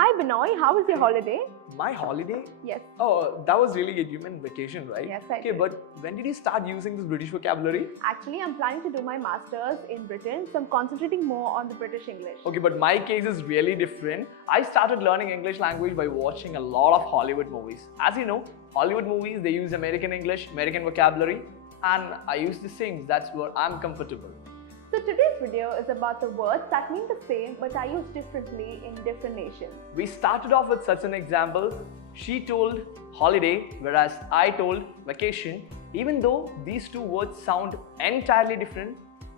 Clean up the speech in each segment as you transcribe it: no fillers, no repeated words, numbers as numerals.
Hi Binoy, how was your holiday? My holiday? Yes. Oh, that was really good. You meant vacation, right? Yes, I Okay, did. but when did you start using this British vocabulary? Actually, I'm planning to do my masters in Britain, so I'm concentrating more on the British English. Okay, but my case is really different. I started learning English language by watching a lot of Hollywood movies. As you know, Hollywood movies, they use American English, American vocabulary, and I use the same. That's where I'm comfortable. So today's video is about the words that mean the same but are used differently in different nations. We started off with such an example. She told holiday, whereas I told vacation. Even though these two words sound entirely different,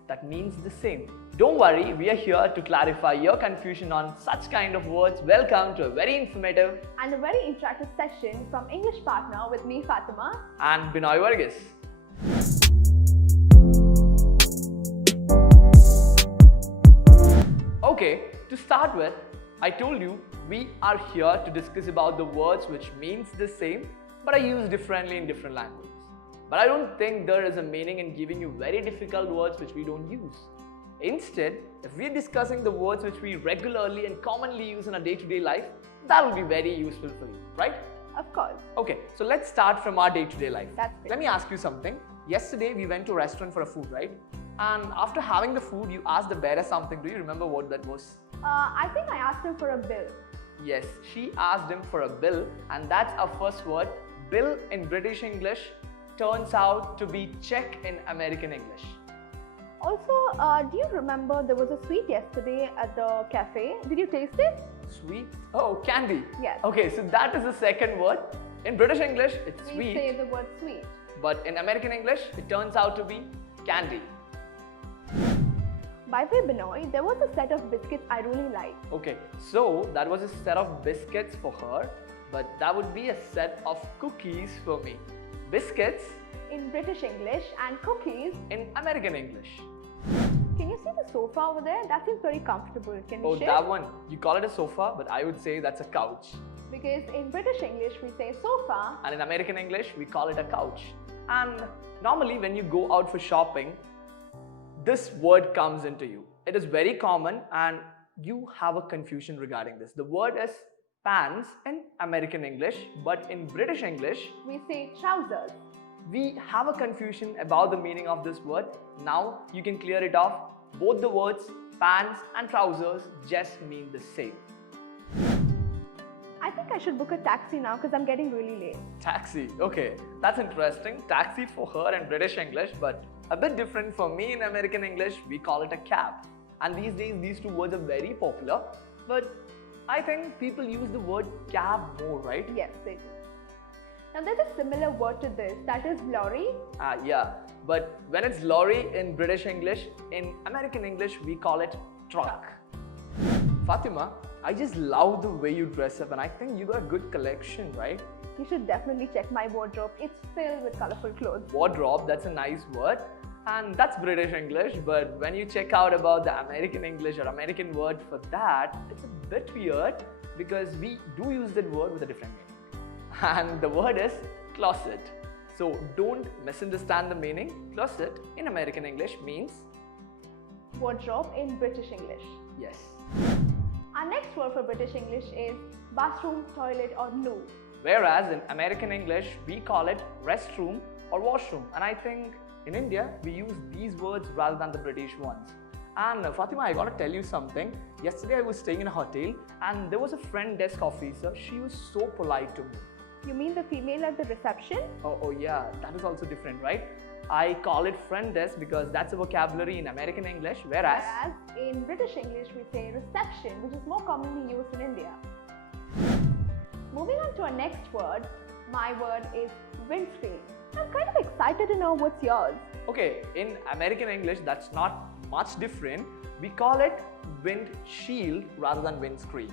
that means the same. Don't worry, we are here to clarify your confusion on such kind of words. Welcome to a very informative And a very interactive session from English Partner with me, Fatima. and Binoy Varghese. Okay, to start with, I told you we are here to discuss about the words which means the same but are used differently in different languages. But I don't think there is a meaning in giving you very difficult words which we don't use. Instead, if we are discussing the words which we regularly and commonly use in our day-to-day life, that will be very useful for you, right? Of course. Okay, so let's start from our day-to-day life. That's great. Let me ask you something. Yesterday we went to a restaurant for a food, right? And after having the food, you asked the bearer something. Do you remember what that was? I think I asked him for a bill. Yes, she asked him for a bill, and that's our first word. Bill in British English turns out to be check in American English. Also, do you remember there was a sweet yesterday at the cafe? Did you taste it? Sweet? Oh, candy. Yes. Okay, so that is the second word. In British English, it's We sweet, say the word sweet. but in American English, it turns out to be candy. By the way, Binoy, there was a set of biscuits I really liked. Okay, so that was a set of biscuits for her, but that would be a set of cookies for me. Biscuits In British English and cookies. in American English. Can you see the sofa over there? That seems very comfortable. Can we Oh, share? that one. You call it a sofa, but I would say that's a couch. Because in British English we say sofa. And in American English, we call it a couch. And normally, when you go out for shopping, this word comes into you. It is very common, and you have a confusion regarding this. The word is pants in American English, but in British English, We say trousers. we have a confusion about the meaning of this word. Now you can clear it off. Both the words pants and trousers just mean the same. I think I should book a taxi now because I'm getting really late. Taxi, okay, that's interesting. Taxi for her in British English, but a bit different for me in American English. We call it a cab. And these days, these two words are very popular. But I think people use the word cab more, right? Yes, they do. Now there's a similar word to this, that is lorry. Yeah, but when it's lorry in British English, in American English, we call it truck. Fatima, I just love the way you dress up, and I think you got a good collection, right? You should definitely check my wardrobe. It's filled with colorful clothes. Wardrobe, that's a nice word, and that's British English. But when you check out about the American English or American word for that, it's a bit weird because we do use that word with a different meaning. And the word is closet. So don't misunderstand the meaning. Closet in American English means Wardrobe in British English. yes. Our next word for British English is bathroom, toilet or loo. Whereas in American English, we call it restroom or washroom. And I think in India, we use these words rather than the British ones. And Fatima, I gotta tell you something. Yesterday, I was staying in a hotel and there was a front desk officer. She was so polite to me. You mean the female at the reception? Oh yeah, that is also different, right? I call it front desk because that's a vocabulary in American English, whereas Whereas in British English we say reception, which is more commonly used in India. Moving on to our next word, my word is windscreen. I'm kind of excited to know what's yours. okay, in American English, that's not much different. We call it windshield rather than windscreen.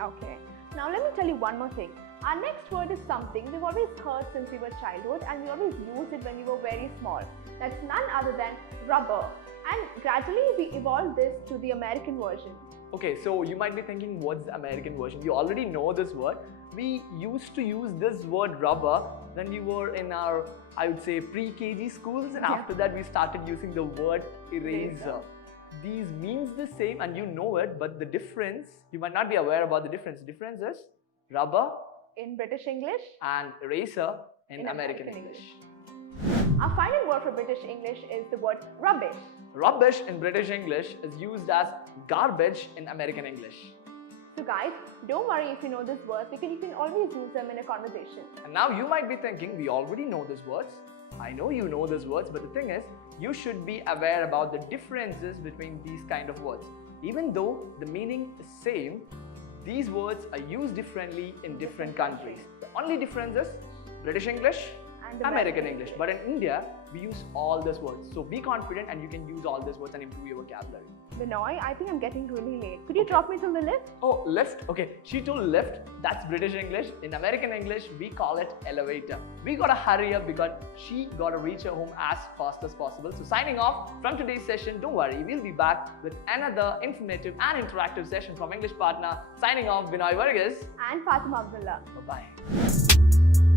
Okay. Now let me tell you one more thing. Our next word is something we've always heard since we were childhood and we always used it when we were very small. That's none other than rubber. And gradually we evolved this to the American version. Okay, so you might be thinking, what's the American version? You already know this word. We used to use this word rubber when we were in our, I would say, pre-KG schools, and Yeah. after that we started using the word eraser. these means the same and you know it, but the difference, you might not be aware about the difference. The difference is rubber In British English. and eraser in In American American English. Our final word for British English is the word rubbish. Rubbish in British English is used as garbage in American English. So guys, don't worry if you know these words because you can always use them in a conversation. And now you might be thinking, we already know these words. I know you know these words, but the thing is, you should be aware about the differences between these kind of words. Even though the meaning is same, these words are used differently in different countries. The only difference is British English And American English. But in India, we use all these words. So be confident and you can use all these words and improve your vocabulary. Binoy, I think I'm getting really late. Could you drop me to the lift? Oh, lift? Okay, she told lift. That's British English. In American English, we call it elevator. We gotta hurry up because she gotta reach her home as fast as possible. So signing off from today's session, don't worry, we'll be back with another informative and interactive session from English Partner. Signing off, Binoy Vargas. And Fatima Abdullah. Bye-bye.